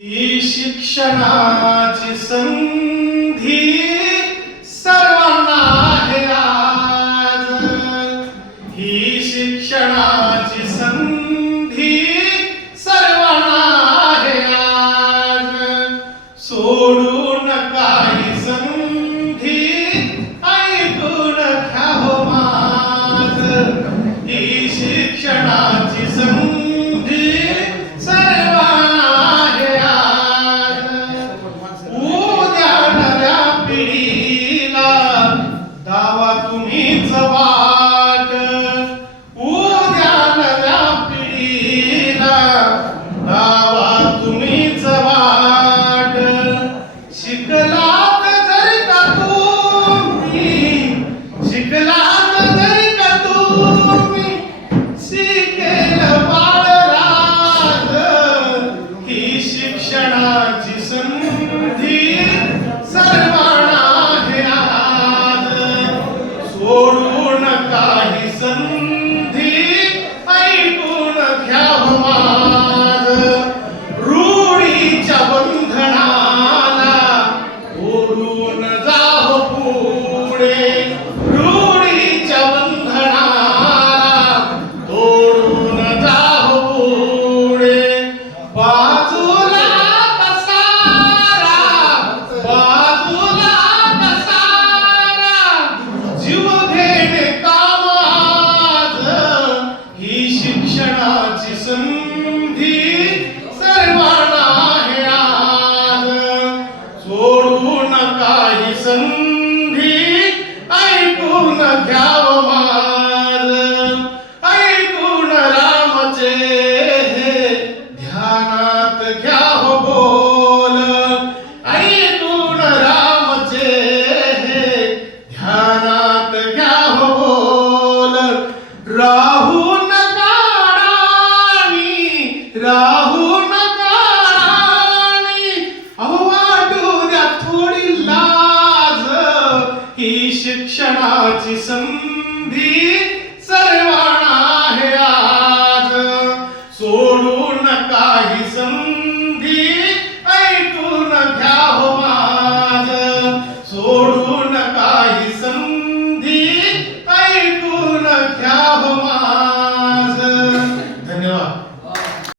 ही शिक्षणाची संधी सर्वांना आहे आज. ही शिक्षणाची संधी दावा तुम्हीच वाट. उद्या नव्या पिढीला दावा तुम्हीच वाट. शिकलात जरी का तुम्ही? शिकलात जरी का तुम्ही? शिकेल बाळराज. ही शिक्षणाची संधी सोडू नका ही संधी. ऐकून घ्याव मार ऐकून रामचे ध्यानात घ्याव बोल. ऐकून रामचे ध्यानात घ्याव बोल. राहू नका राहू कामाची संधी सर्वांना आहे आज. सोडू नका ही संधी.